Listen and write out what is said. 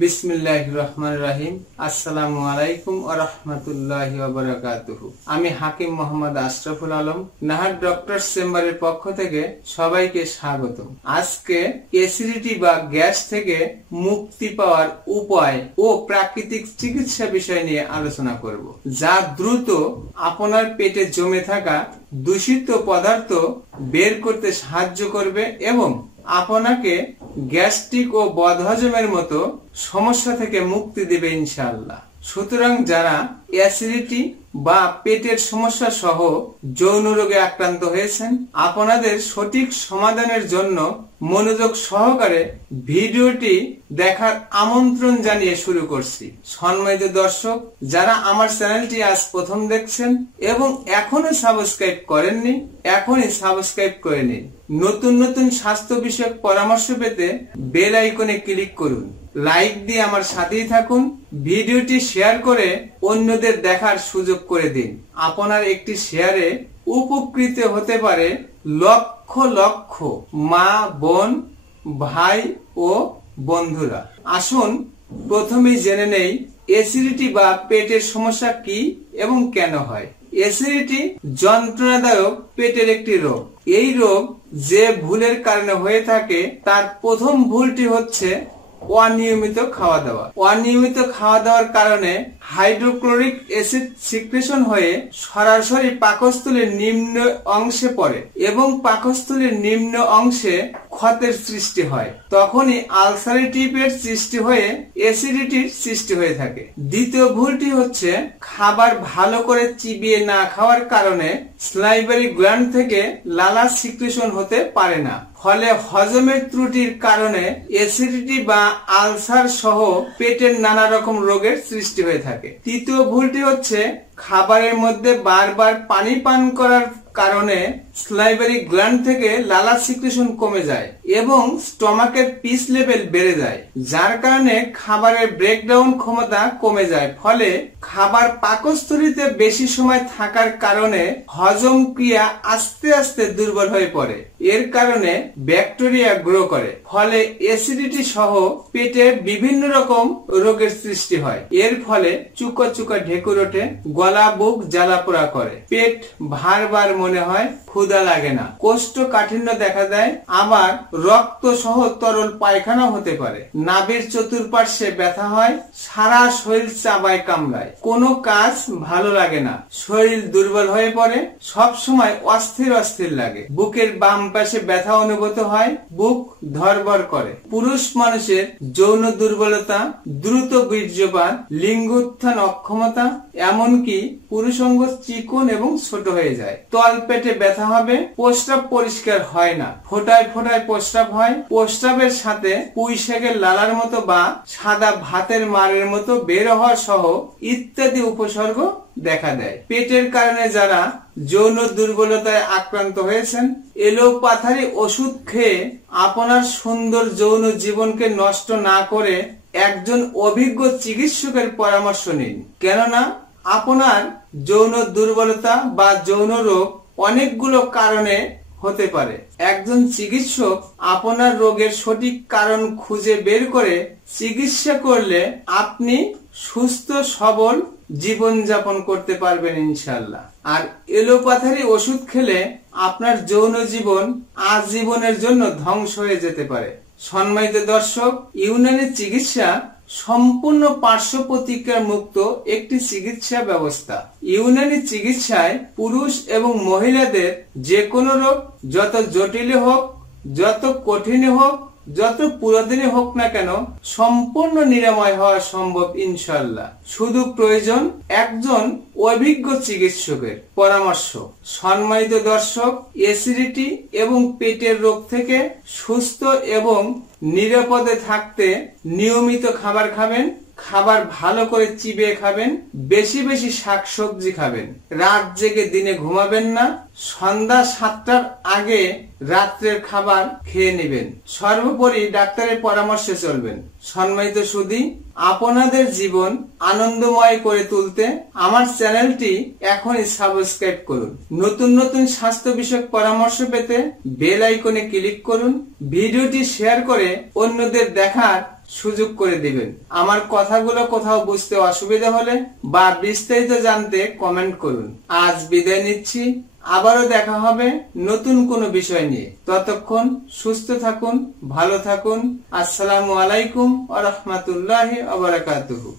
বিসমিল্লাহির রহমানির রহিম। আসসালামু আলাইকুম ওয়া রাহমাতুল্লাহি ওয়া বারাকাতুহু। আমি হাকিম মোহাম্মদ আশরাফুল আলম, নাহার ডক্টর চেম্বারের পক্ষ থেকে সবাইকে স্বাগতম। আজকে অ্যাসিডিটি বা গ্যাস থেকে মুক্তি পাওয়ার উপায় ও প্রাকৃতিক চিকিৎসা বিষয় নিয়ে আলোচনা করব, যা দ্রুত আপনার পেটে জমে থাকা দূষিত পদার্থ বের করতে সাহায্য করবে এবং আপনাকে গ্যাস্ট্রিক ও বদহজমের মতো সমস্যা থেকে মুক্তি দেবে ইনশাআল্লাহ। সুতরাং যারা অ্যাসিডিটি বা পেটের সমস্যা সহ যৌন রোগে আক্রান্ত হয়েছেন, আপনাদের সঠিক সমাধানের জন্য মনোযোগ সহকারে ভিডিওটি দেখার আমন্ত্রণ জানিয়ে শুরু করছি। সম্মানিত দর্শক, যারা আমার চ্যানেলটি আজ প্রথম দেখছেন এবং এখনো সাবস্ক্রাইব করেননি, এখনই সাবস্ক্রাইব করে নিন। নতুন নতুন স্বাস্থ্য বিষয়ক পরামর্শ পেতে বেল আইকনে ক্লিক করুন, লাইক দিয়ে আমার সাথেই থাকুন, ভিডিওটি শেয়ার করে অন্যদের দেখার সুযোগ করে দিন। আপনার একটি শেয়ারে উপকৃত হতে পারে লক্ষ লক্ষ মা, বোন, ভাই ও বন্ধুরা। আসুন প্রথমেই জেনে নেই অ্যাসিডিটি বা পেটের সমস্যা কি এবং কেন হয়। অ্যাসিডিটি যন্ত্রণাদায়ক পেটের একটি রোগ। এই রোগ যে ভুলের কারণে হয়ে থাকে, তার প্রথম ভুলটি হচ্ছে অনিয়মিত খাওয়া দাওয়া। অনিয়মিত খাওয়া দাওয়ার কারণে হাইড্রোক্লোরিক অ্যাসিড সিক্রেশন হয়ে সরাসরি পাকস্থলীর নিম্ন অংশে পড়ে এবং পাকস্থলীর নিম্ন অংশে ক্ষতের সৃষ্টি হয়। তখনই আলসারেটিভের সৃষ্টি হয়ে অ্যাসিডিটির সৃষ্টি হয়ে থাকে। দ্বিতীয় ভুলটি হচ্ছে খাবার ভালো করে চিবিয়ে না খাওয়ার কারণে স্লাইভারি গ্ল্যান্ড থেকে লালা সিক্রেশন হতে পারে না, ফলে হজমের ত্রুটির কারণে অ্যাসিডিটি বা আলসার সহ পেটের নানা রকম রোগের সৃষ্টি হয়ে থাকে। তৃতীয় ভুলটি হচ্ছে খাবারের মধ্যে বারবার পানি পান করার কারণে স্লাইভারি গ্ল্যান্ড থেকে লালা সিক্রেশন কমে যায় এবং স্টমাকের পিচ লেভেল বেড়ে যায়, যার কারণে খাবারের ব্রেকডাউন ক্ষমতা কমে যায়। ফলে খাবার পাকস্থলীতে বেশি সময় থাকার কারণে হজম ক্রিয়া আস্তে আস্তে দুর্বল হয়ে পড়ে। এর কারণে ব্যাকটেরিয়া গ্রো করে, ফলে অ্যাসিডিটি সহ পেটে বিভিন্ন রকম রোগের সৃষ্টি হয়। এর ফলে চুকা চুকা ঢেকুর ওঠে, গলা বুক জ্বালা পোড়া করে, পেট ভার ভার মনে হয়, ক্ষুধা লাগে না, কোষ্ঠকাঠিন্য দেখা দেয়, আবার রক্ত সহ তরল পায়খানা হতে পারে, নাভির চতুর্পার্শ্বে ব্যথা হয়, সারা শরীর চাবায় কামড়ায়, কোনো কাজ ভালো লাগে না, শরীর দুর্বল হয়ে পড়ে, সব সময় অস্থির অস্থির লাগে, বুকের বাম পাশে ব্যথা অনুভূত হয়, বুক ধড়ফড় করে। পুরুষ মানুষের যৌন দুর্বলতা, দ্রুত বীর্যপাত, লিঙ্গ উত্থান অক্ষমতা, এমনকি পুরুষাঙ্গ চিকন এবং ছোট হয়ে যায়, তল পেটে ব্যথা হবে, প্রস্রাব পরিষ্কার হয় না, ফোঁটায় ফোঁটায় প্রস্রাব হয়, প্রস্রাবের সাথে পুঁইশাকের লালার মতো বা সাদা ভাতের মারের মতো বের হওয়া সহ ইত্যাদি উপসর্গ দেখা দেয়। পেটের কারণে যারা যৌন দুর্বলতায় আক্রান্ত হয়েছেন, এলোপাথারি ওষুধ খেয়ে আপনার সুন্দর যৌন জীবনকে নষ্ট না করে একজন অভিজ্ঞ চিকিৎসকের পরামর্শ নিন। কেননা আপনার যৌন দুর্বলতা বা যৌন রোগ অনেকগুলো কারণে হতে পারে। একজন চিকিৎসক আপনার রোগের সঠিক কারণ খুঁজে বের করে চিকিৎসা করলে আপনি সুস্থ সবল জীবন যাপন করতে পারবেন ইনশাআল্লাহ। আর এলোপাথারি ওষুধ খেলে আপনার যৌন জীবন আজীবনের জন্য ধ্বংস হয়ে যেতে পারে। সম্মানিত দর্শক, ইউনানি চিকিৎসা সম্পূর্ণ পার্শ্ব প্রতিক্রিয়া মুক্ত একটি চিকিৎসা ব্যবস্থা। ইউনানি চিকিৎসায় পুরুষ এবং মহিলাদের যে কোনো রোগ, যত জটিল হোক, যত কঠিন হোক, যত পুরাতনই হোক না কেন, সম্পূর্ণ নিরাময় হওয়া সম্ভব ইনশাআল্লাহ। শুধু প্রয়োজন একজন অভিজ্ঞ চিকিৎসকের পরামর্শ। সম্মানিত দর্শক, অ্যাসিডিটি এবং পেটের রোগ থেকে সুস্থ এবং নিরাপদে থাকতে নিয়মিত খাবার খাবেন, খাবার ভালো করে চিবিয়ে খাবেন, বেশি বেশি শাকসবজি খাবেন, রাত জেগে দিনে ঘুমাবেন না, সন্ধ্যা 7টার আগে রাত্রের খাবার খেয়ে নেবেন, সর্বোপরি ডাক্তারের পরামর্শে চলবেন। সম্মানিত সুধী, আপনাদের জীবন আনন্দময় করে তুলতে আমার চ্যানেলটি এখনই সাবস্ক্রাইব করুন। নতুন নতুন স্বাস্থ্য বিষয়ক পরামর্শ পেতে বেল আইকনে ক্লিক করুন, ভিডিওটি শেয়ার করে অন্যদের দেখার সুযোগ করে দিবেন। আমার কথাগুলো কোথাও বুঝতে অসুবিধা হলে বা বিস্তারিত জানতে কমেন্ট করুন। আজ বিদায় নিচ্ছি, আবারও দেখা হবে নতুন কোনো বিষয় নিয়ে। ততক্ষণ সুস্থ থাকুন, ভালো থাকুন। আসসালামু আলাইকুম ওয়া রাহমাতুল্লাহি ওয়া বারাকাতুহু।